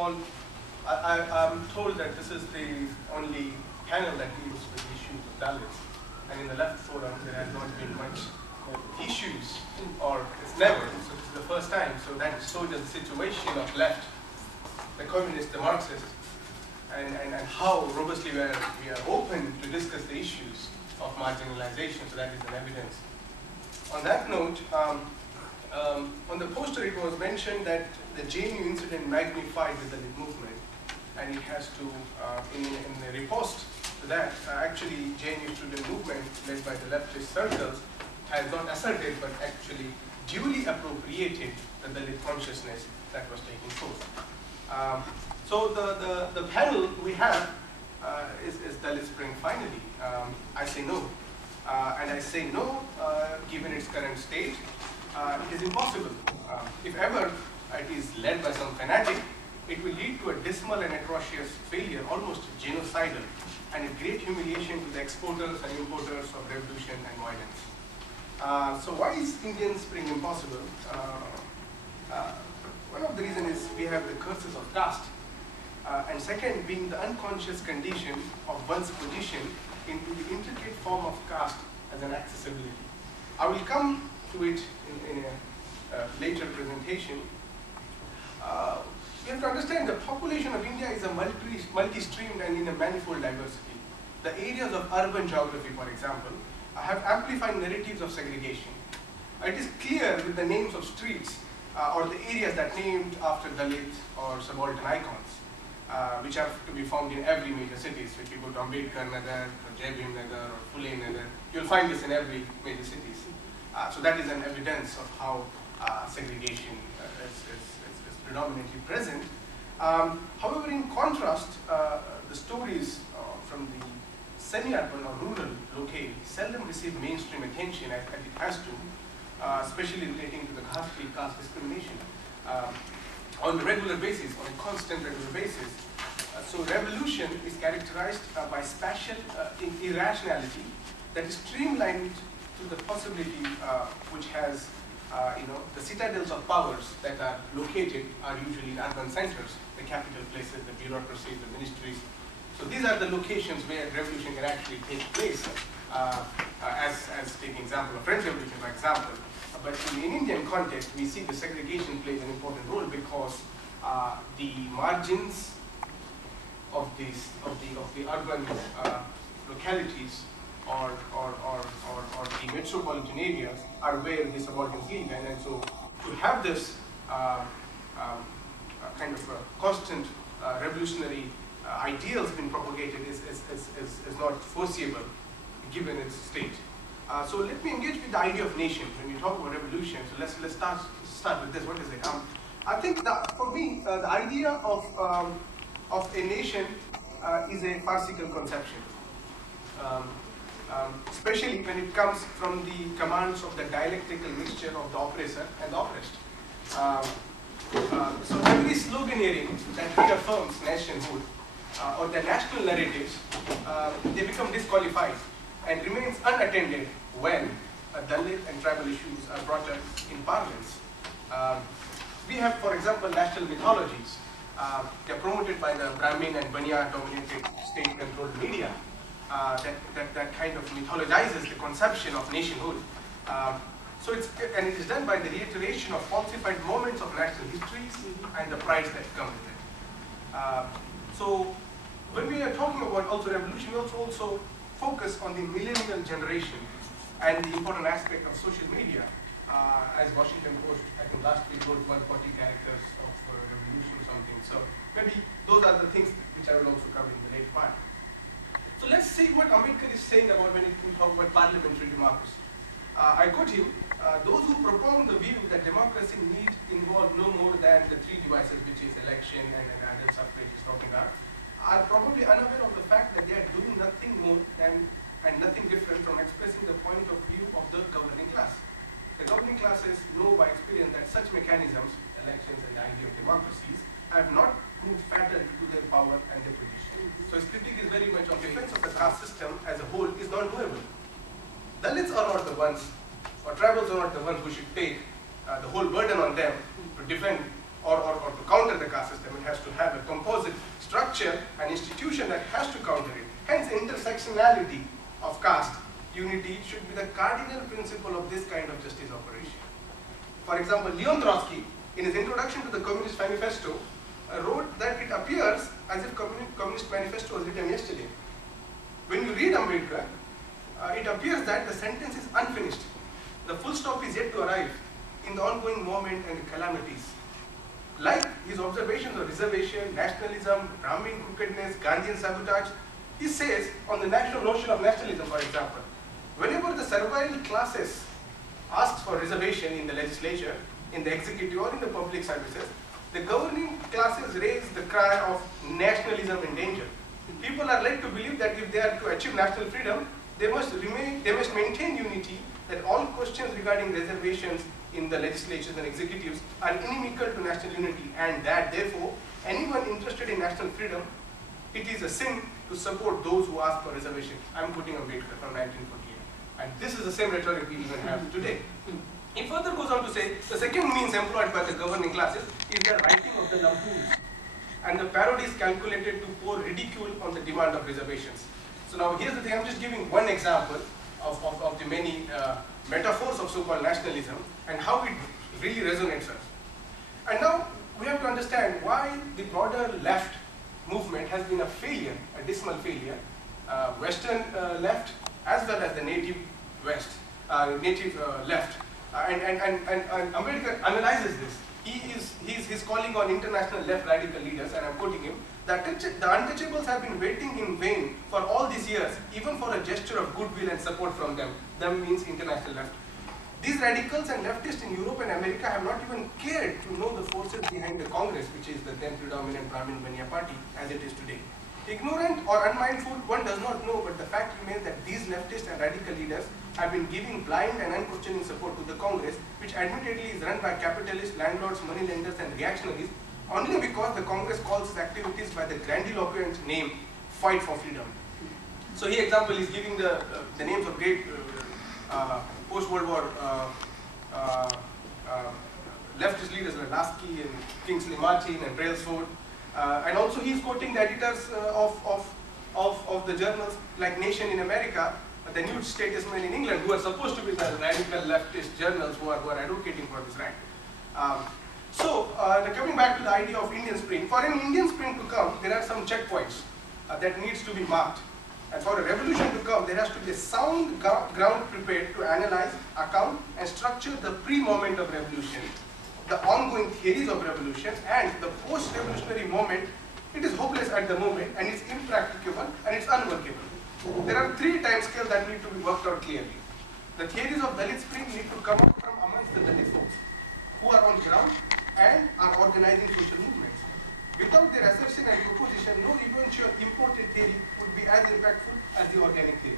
all, I'm told that this is the only panel that deals with issues of Dalits. And in the left forum, there has not been much issues, or it's never. So this is the first time. So that shows the situation of left, the communists, the Marxists, and how robustly we are open to discuss the issues of marginalization. So that is an evidence. On that note, on the poster it was mentioned that the JNU incident magnified the Dalit movement, and it has to, in the riposte to that, actually JNU student movement led by the leftist circles has not asserted but actually duly appropriated the Dalit consciousness that was taking place. So the panel we have is Dalit Spring finally. I say no. And I say no, given its current state, it is impossible. If ever it is led by some fanatic, it will lead to a dismal and atrocious failure, almost genocidal, and a great humiliation to the exporters and importers of revolution and violence. So why is Indian Spring impossible? One of the reasons is we have the curses of caste, and second being the unconscious condition of one's position into the intricate form of caste as an accessibility. I will come to it in a later presentation. We have to understand the population of India is a multi-streamed and in a manifold diversity. The areas of urban geography, for example, have amplified narratives of segregation. It is clear with the names of streets or the areas that named after Dalit or subaltern icons, which have to be found in every major city. So if you go to Ambedkar Nagar, or Jai Bhim Nagar, or Phule Nagar, you'll find this in every major cities. So that is an evidence of how segregation is predominantly present. However, in contrast, the stories from the semi-urban or rural locale seldom receive mainstream attention as it has to, especially relating to the caste discrimination on a regular basis, on a constant regular basis. So revolution is characterized by spatial irrationality that is streamlined to the possibility which has, the citadels of powers that are located are usually in urban centers, the capital places, the bureaucracies, the ministries. So these are the locations where revolution can actually take place. As taking example of French Revolution, for example. But in Indian context, we see the segregation plays an important role because the margins of the urban localities or the metropolitan areas are where the suburbans live, and so to have this kind of a constant revolutionary ideals being propagated is not foreseeable given its state. So let me engage with the idea of nation when we talk about revolution. So let's start with this. What is it? I think that for me the idea of a nation is a farcical conception, especially when it comes from the commands of the dialectical mixture of the oppressor and the oppressed. So every sloganeering that reaffirms nationhood or the national narratives, they become disqualified and remains unattended when Dalit and tribal issues are brought up in parlance. We have, for example, national mythologies. They are promoted by the Brahmin and Baniya-dominated state-controlled media that kind of mythologizes the conception of nationhood. And it is done by the reiteration of falsified moments of national histories and the prides that come with it. So when we are talking about also revolution, we also focus on the millennial generation and the important aspect of social media. As Washington Post, I think last week, wrote 140 characters of revolution or something. So maybe those are the things which I will also cover in the later part. So let's see what Ambedkar is saying about when we talk about parliamentary democracy. I quote him, those who propound the view that democracy need involve no more than the three devices, which is election and adult suffrage is talking about, are probably unaware of the fact that they are doing nothing more than and nothing different from expressing the point of view of the governing class. The governing classes know by experience that such mechanisms, elections and the idea of democracies, have not proved fatal to their power and their position. So his critique is very much on defense of the caste system as a whole is not doable. Dalits are not the ones, or tribals are not the ones who should take the whole burden on them to defend or to counter the caste system. It has to have a composite structure, an institution that has to counter it. Hence, intersectionality of caste unity should be the cardinal principle of this kind of justice operation. For example, Leon Trotsky, in his introduction to the Communist Manifesto, wrote that it appears as if Communist Manifesto was written yesterday. When you read Ambedkar, it appears that the sentence is unfinished. The full stop is yet to arrive in the ongoing moment and the calamities. Like his observations of reservation, nationalism, Brahmin crookedness, Gandhian sabotage, he says on the national notion of nationalism, for example, whenever the servile classes asks for reservation in the legislature, in the executive or in the public services, the governing classes raise the cry of nationalism in danger. People are led to believe that if they are to achieve national freedom, they must maintain unity, that all questions regarding reservations in the legislatures and executives are inimical to national unity, and that therefore anyone interested in national freedom, it is a sin to support those who ask for reservation. I am quoting Ambedkar from 1948. And this is the same rhetoric we even have today. He further goes on to say, the second means employed by the governing classes is the writing of the lampoons and the parodies calculated to pour ridicule on the demand of reservations. So now here's the thing, I'm just giving one example of the many metaphors of so-called nationalism and how it really resonates us. And now we have to understand why the broader left movement has been a failure, a dismal failure, Western left as well as the native West, left. And Ambedkar analyzes this. He's calling on international left radical leaders, and I'm quoting him, that the untouchables have been waiting in vain for all these years, even for a gesture of goodwill and support from them. Them means international left. These radicals and leftists in Europe and America have not even cared to know the forces behind the Congress, which is the then predominant Brahmin Baniya party, as it is today. Ignorant or unmindful, one does not know, but the fact remains that these leftist and radical leaders have been giving blind and unquestioning support to the Congress, which admittedly is run by capitalists, landlords, moneylenders and reactionaries, only because the Congress calls its activities by the grandiloquent name, Fight for Freedom. So here example is giving the names of great post-World War leftist leaders like Lasky and Kingsley Martin and Brailsford. And also he's quoting the editors of the journals like Nation in America, the New Statesman in England, who are supposed to be the radical leftist journals who are advocating for this right. Coming back to the idea of Indian Spring, for an Indian Spring to come, there are some checkpoints that needs to be marked. And for a revolution to come, there has to be a sound ground prepared to analyze, account, and structure the pre-moment of revolution, the ongoing theories of revolution, and the post-revolutionary moment. It is hopeless at the moment, and it's impracticable, and it's unworkable. There are three timescales that need to be worked out clearly. The theories of Dalit Spring need to come out from amongst the Dalit folks who are on ground and are organizing social movements. Without their assertion and proposition, no eventual imported theory would be as impactful as the organic theory.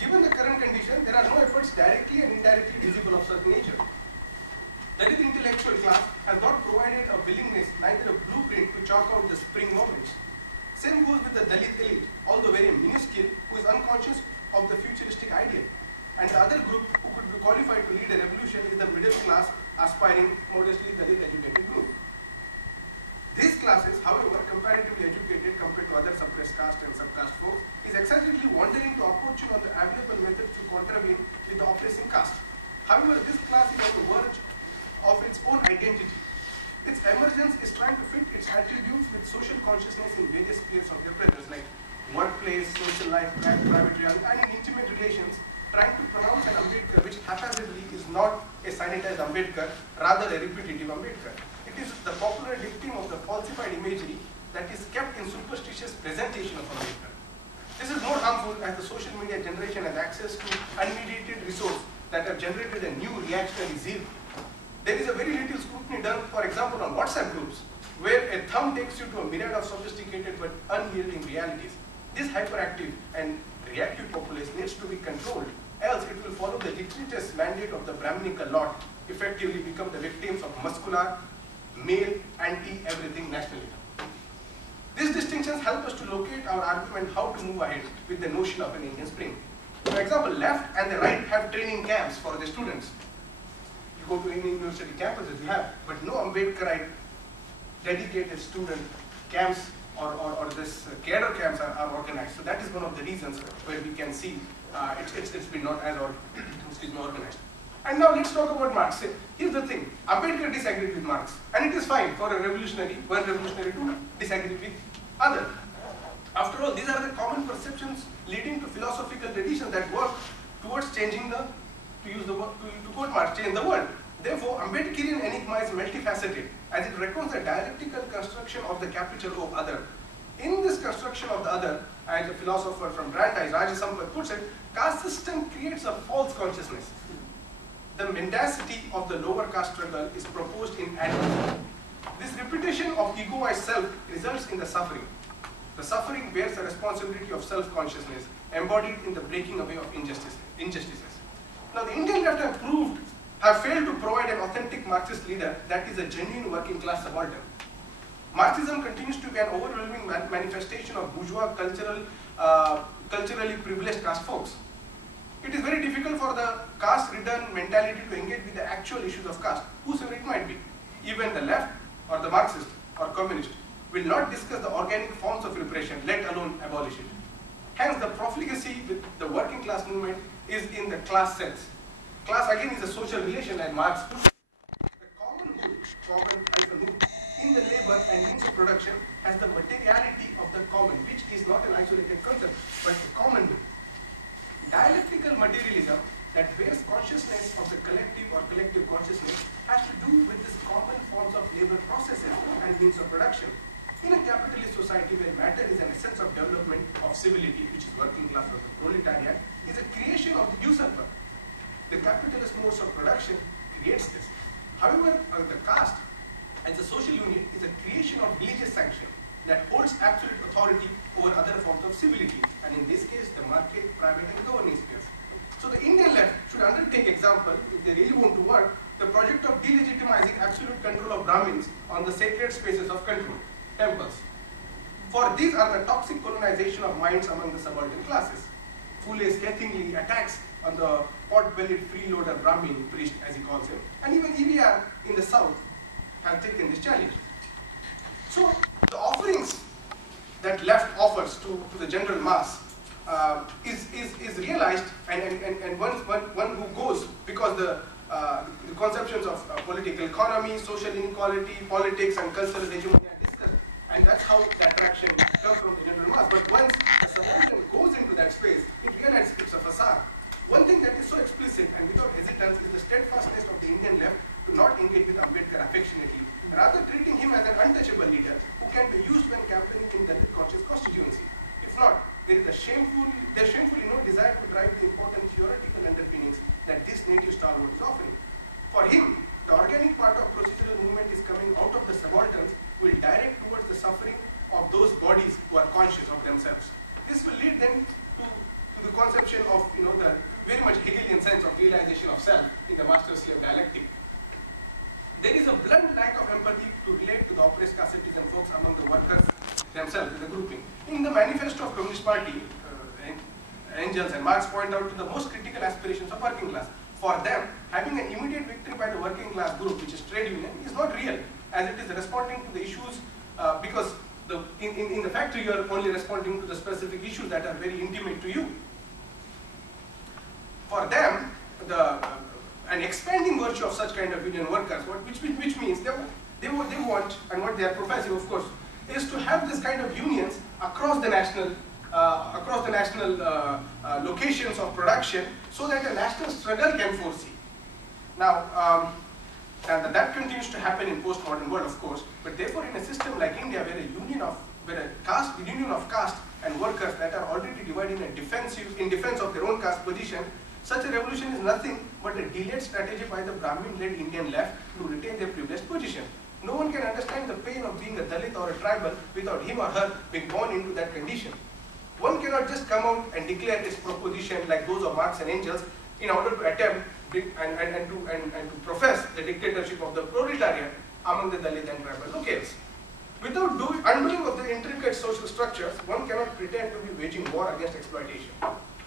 Given the current condition, there are no efforts directly and indirectly visible of such nature. Dalit intellectual class has not provided a willingness, neither a blueprint to chalk out the spring moments. Same goes with the Dalit elite, although very minuscule, who is unconscious of the futuristic ideal. And the other group who could be qualified to lead a revolution is the middle class, aspiring, modestly Dalit educated group. These classes, however, comparatively educated compared to other suppressed caste and subcaste folks, is excessively wandering to opportune on the available methods to contravene with the oppressing caste. However, this class is on the verge of its own identity. Its emergence is trying to fit its attributes with social consciousness in various spheres of their presence, like workplace, social life, private reality, and in intimate relations, trying to pronounce an Ambedkar which haphazardly is not a sanitized Ambedkar, rather a repetitive Ambedkar. It is the popular victim of the falsified imagery that is kept in superstitious presentation of Ambedkar. This is more harmful as the social media generation has access to unmediated resources that have generated a new reactionary zeal. There is a very little scrutiny done, for example, on WhatsApp groups, where a thumb takes you to a myriad of sophisticated but unyielding realities. This hyperactive and reactive populace needs to be controlled, else it will follow the gratuitous mandate of the Brahminical lot, effectively become the victims of muscular, male, anti-everything nationalism. These distinctions help us to locate our argument how to move ahead with the notion of an Indian Spring. For example, left and the right have training camps for the students. You go to any university campuses, you have, but no Ambedkarite dedicated student camps or this cadre camps are organized. So that is one of the reasons where we can see it's been not as organized. And now let's talk about Marx. Here's the thing, Ambedkar disagreed with Marx, and it is fine for one revolutionary to disagree with other. After all, these are the common perceptions leading to philosophical traditions that work towards changing the, to quote Marx, change the world. Therefore, Ambedkarian enigma is multifaceted, as it reckons the dialectical construction of the capital of other. In this construction of the other, as a philosopher from Brandeis, Raja Sampath puts it, caste system creates a false consciousness. The mendacity of the lower caste struggle is proposed in adulthood. This repetition of egoized self results in the suffering. The suffering bears the responsibility of self-consciousness, embodied in the breaking away of injustices. Now, the Indian left have failed to provide an authentic Marxist leader that is a genuine working class subaltern. Marxism continues to be an overwhelming manifestation of bourgeois culturally privileged caste folks. It is very difficult for the caste-ridden mentality to engage with the actual issues of caste, whosoever it might be. Even the left, or the Marxist, or communist, will not discuss the organic forms of repression, let alone abolish it. Hence, the profligacy with the working class movement is in the class sense. Class, again, is a social relation, and Marx puts the common good in the labor and means of production has the materiality of the common, which is not an isolated concept, but a common good. Dialectical materialism that bears consciousness of the collective or collective consciousness has to do with this common forms of labor processes and means of production. In a capitalist society where matter is an essence of development of civility, which is working class or the proletariat, is a creation of the usurper. The capitalist modes of production creates this. However, the caste as a social unit is a creation of religious sanction that holds absolute authority over other forms of civility, and in this case, the market, private, and governing spheres. So the Indian left should undertake, example, if they really want to work, the project of delegitimizing absolute control of Brahmins on the sacred spaces of control, temples. For these are the toxic colonization of minds among the subaltern classes. Fule scathingly attacks on the pot-bellied freeloader Brahmin priest, as he calls him, and even EVR in the south have taken this challenge. So the offerings that left offers to the general mass is realized, and one who goes, because the conceptions of political economy, social inequality, politics, and cultural hegemony are discussed, and that's how the attraction comes from the general mass. But once the subaltern goes into that space, it realizes it's a facade. One thing that is so explicit and without hesitance is the steadfastness of the Indian left to not engage with Ambedkar affectionately, rather treating him as an untouchable leader who can be used when campaigning in Dalit conscious constituency. If not, there is shamefully no desire to drive the important theoretical underpinnings that this native stalwart is offering. For him, the organic part of procedural movement is coming out of the subalterns will direct towards the suffering of those bodies who are conscious of themselves. This will lead them to the conception of the very much Hegelian sense of realization of self in the master-slave dialectic. There is a blunt lack of empathy to relate to the oppressed caste citizen folks among the workers themselves in the grouping. In the manifesto of Communist Party, Engels and Marx point out to the most critical aspirations of working class. For them, having an immediate victory by the working class group, which is trade union, is not real, as it is responding to the issues because in the factory you are only responding to the specific issues that are very intimate to you. For them, an expanding virtue of such kind of union workers, which means they want, and what they are professing, of course, is to have this kind of unions across the national locations of production, so that a national struggle can foresee. Now, and that continues to happen in post-modern world, of course, but therefore in a system like India, where a union of caste and workers that are already divided in defense of their own caste position, such a revolution is nothing but a delayed strategy by the Brahmin-led Indian left to retain their privileged position. No one can understand the pain of being a Dalit or a tribal without him or her being born into that condition. One cannot just come out and declare its proposition like those of Marx and Engels in order to attempt and to profess the dictatorship of the proletariat among the Dalit and tribal locales. Without undoing of the intricate social structures, one cannot pretend to be waging war against exploitation.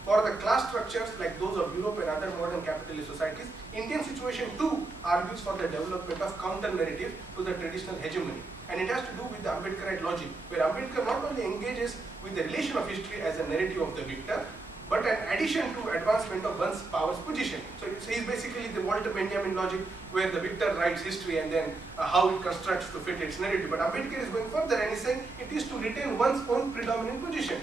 For the class structures like those of Europe and other modern capitalist societies, Indian situation too argues for the development of counter-narratives to the traditional hegemony. and it has to do with the Ambedkarite logic, where Ambedkar not only engages with the relation of history as a narrative of the victor, but an addition to advancement of one's power's position. So he's basically the Walter Benjamin logic, where the victor writes history and then how it constructs to fit its narrative. But Ambedkar is going further and he's saying it is to retain one's own predominant position.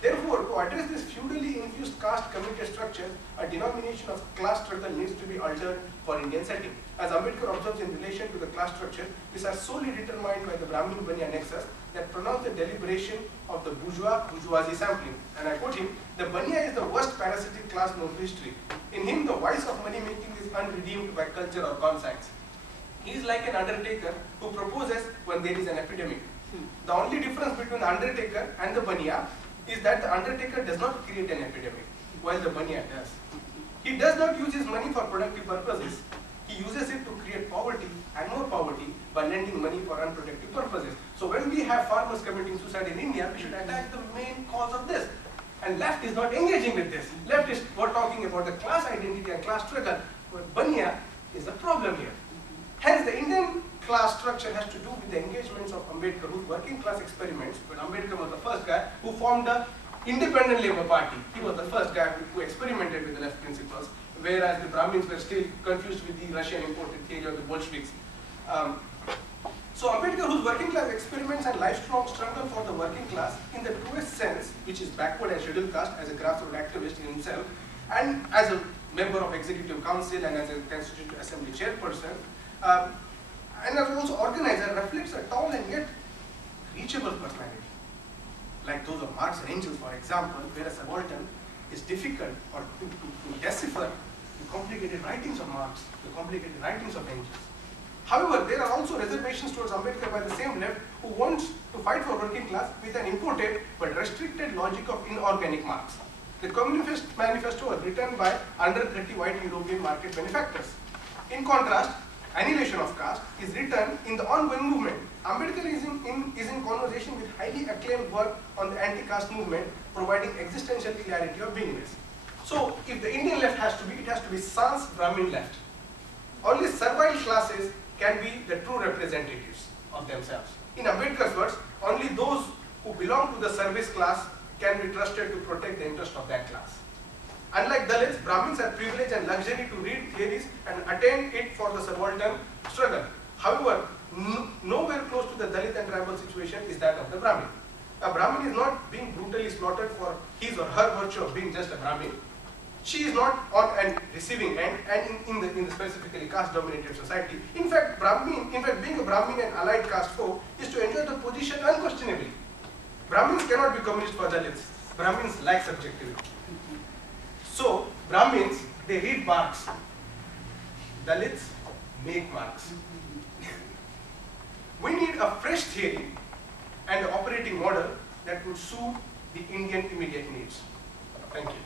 Therefore, to address this feudally infused caste community structure, a denomination of class struggle needs to be altered for Indian setting. As Ambedkar observes in relation to the class structure, these are solely determined by the Brahmin-Baniya nexus that pronounce the deliberation of the bourgeoisie sampling. And I quote him, "The Baniya is the worst parasitic class known to history. In him, the vice of money making is unredeemed by culture or conscience. He is like an undertaker who proposes when there is an epidemic. The only difference between the undertaker and the Baniya is that the undertaker does not create an epidemic, while the Baniya does. He does not use his money for productive purposes. He uses it to create poverty and more poverty by lending money for unproductive purposes." So when we have farmers committing suicide in India, we should attack the main cause of this. And left is not engaging with this. Left is we're talking about the class identity and class struggle, but Baniya is a problem here. Hence, the Indian class structure has to do with the engagements of Ambedkar, whose working class experiments, but Ambedkar was the first guy who formed the independent Labour Party. He was the first guy who experimented with the left principles, whereas the Brahmins were still confused with the Russian imported theory of the Bolsheviks. So Ambedkar, whose working class experiments and lifelong struggle for the working class in the truest sense, which is backward and scheduled caste as a grassroots activist in himself, and as a member of Executive Council and as a Constituent Assembly chairperson, and as also organizer, reflects a tall and yet reachable personality, like those of Marx and Engels, for example, where a subaltern is difficult or to decipher the complicated writings of Marx, the complicated writings of Engels. However, there are also reservations towards Ambedkar by the same left who wants to fight for working class with an imported but restricted logic of inorganic Marx. The Communist Manifesto was written by under 30 white European market benefactors. In contrast, Annihilation of Caste is written in the ongoing movement. Ambedkar is in conversation with highly acclaimed work on the anti-caste movement, providing existential clarity of beingness. So, if the Indian left has to be, it has to be sans Brahmin left. Only servile classes can be the true representatives of themselves. In Ambedkar's words, only those who belong to the service class can be trusted to protect the interest of that class. Unlike Dalits, Brahmins have privilege and luxury to read theories and attain it for the subaltern struggle. However, nowhere close to the Dalit and tribal situation is that of the Brahmin. A Brahmin is not being brutally slaughtered for his or her virtue of being just a Brahmin. She is not on a receiving end, and in the specifically caste-dominated society. In fact, being a Brahmin and allied caste folk is to enjoy the position unquestionably. Brahmins cannot be communist for Dalits. Brahmins lack subjectivity. So, Brahmins, they read Marx. Dalits make Marx. We need a fresh theory and operating model that would suit the Indian immediate needs. Thank you.